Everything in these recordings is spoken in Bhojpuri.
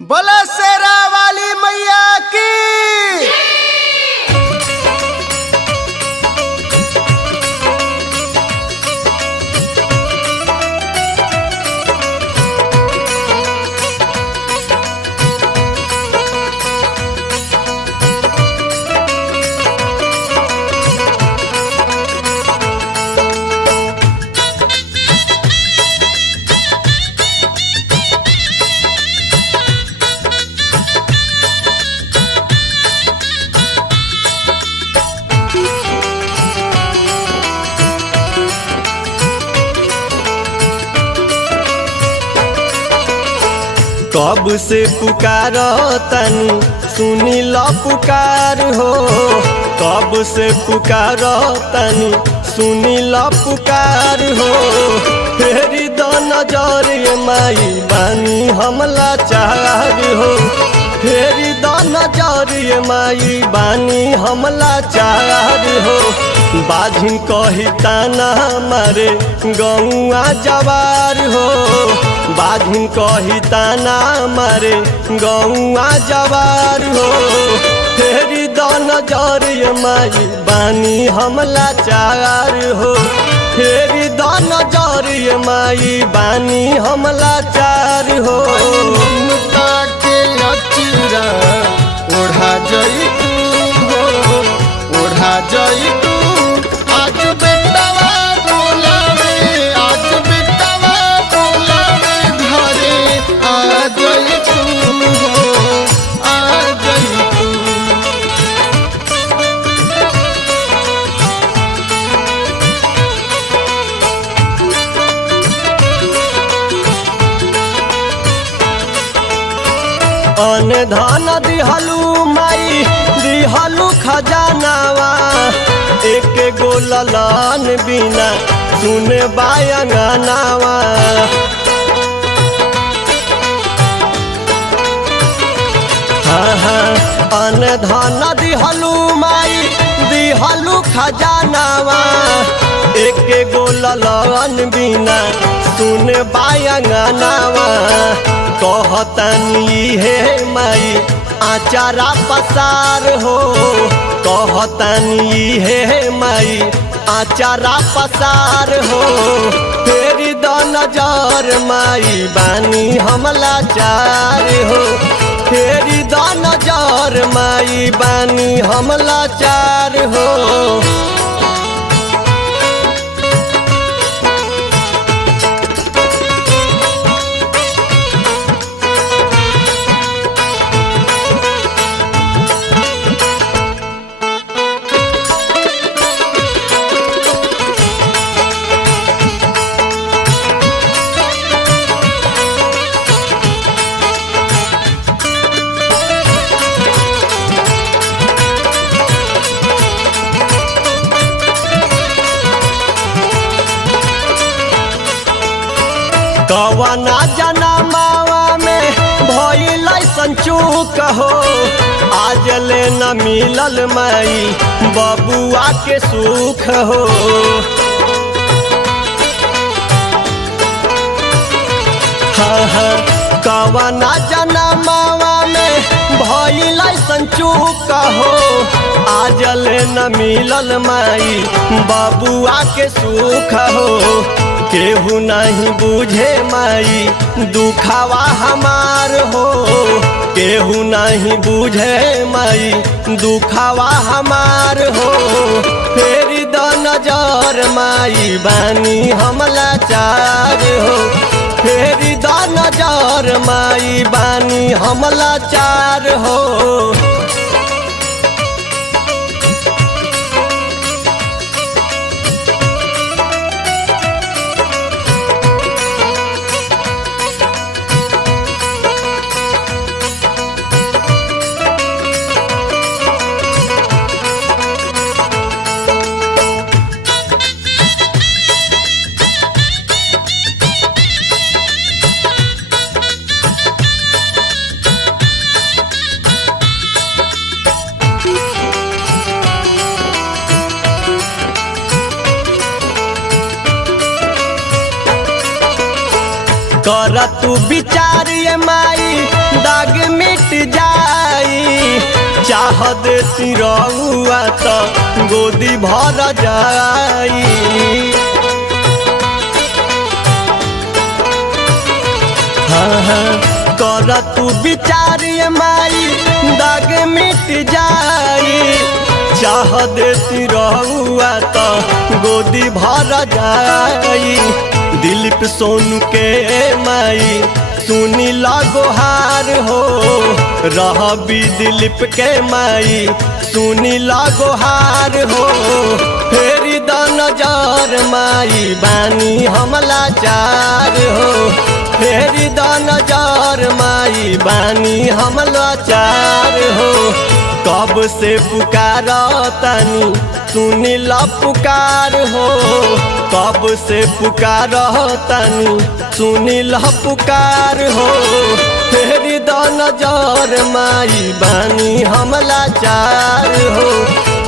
बोला शेरा वाली मैया की। कब से पुकारो तनी सुनी लो पुकार हो। कब से पुकारो तनी सुनी लो पुकार हो। फेरी दो नजर ये माई बानी हमला चार हो। फेरी दो नजर ये माई बानी हमला चार हो। बाझिन कही ताना मारे गौआ जवार हो। बाझिन कही ताना मारे गौआ जवार हो। फेरी दो नजर ये माई बानी हमला चार हो। फेरी दो नजर ये माई बानी हमला चार हो। ममता के अचरा ओढ़ा जई तू हो, ओढ़ा जई तू। आज बेटावा बोलावे, आज बेटावा बोलावे घरे आ जई तू हो, आ जई तू। अन धन दिहलू माई दिहलू खजानावा। एक गो ललन बिना सुने बायंगनावा। हाँ हाँ अन धन दिहलू माई दिहलू खजानावा। एक गो ललन बिना सुने बायंगनावा। कहतनी हे माई आचारा पसार हो। कहतनी हे माई आचारा पसार हो। फेरी दो नजर माई बानी हमला चार हो। फेरी दो नजर माई बानी हमला चार हो। कवना जनमावा में भइल संचूक हो। आज ले न मिलल माई बबुआ के सुख हो। हाँ हाँ कवना जनमावा में भइल संचूक हो। आज ले न मिलल माई बबुआ के सुख हो। केहू नहीं बुझे माई दुखावा हमार हो। केहू नहीं बुझे माई दुखावा हमार हो। फेरी दो नजर माई बानी हमला चार हो। फेरी दो नजर माई बानी हमला चार हो। कर तू विचार ये माई दाग देती रहुआ तो गोदी भर जाई। कर तू विचारिए माई दाग मिट जाई। चाह देती रहुआ तो गोदी भर जाई। दिलीप सोनू के माई सुनी लागोहार हो। रहबी दिलीप के माई सुनी लागोहार हो। फेरी द नजर माई बानी हमला चार हो। फेरी द नजर माई बानी हमला चार हो। कब से पुकार तनी सुनी ला पुकार हो। कब से पुकार तनी सुनी ला पुकार हो। फेरी द नजर माई बानी हमला चार हो।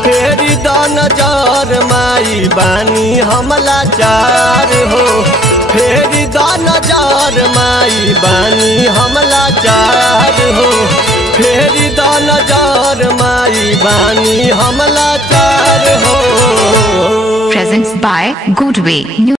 फेरी द नजर माई बानी हमला चार हो। फेरी द नजर माई बानी हमला चार हो। फेरी द नजर माई बानी हमला चार हो। Presents by Goodway.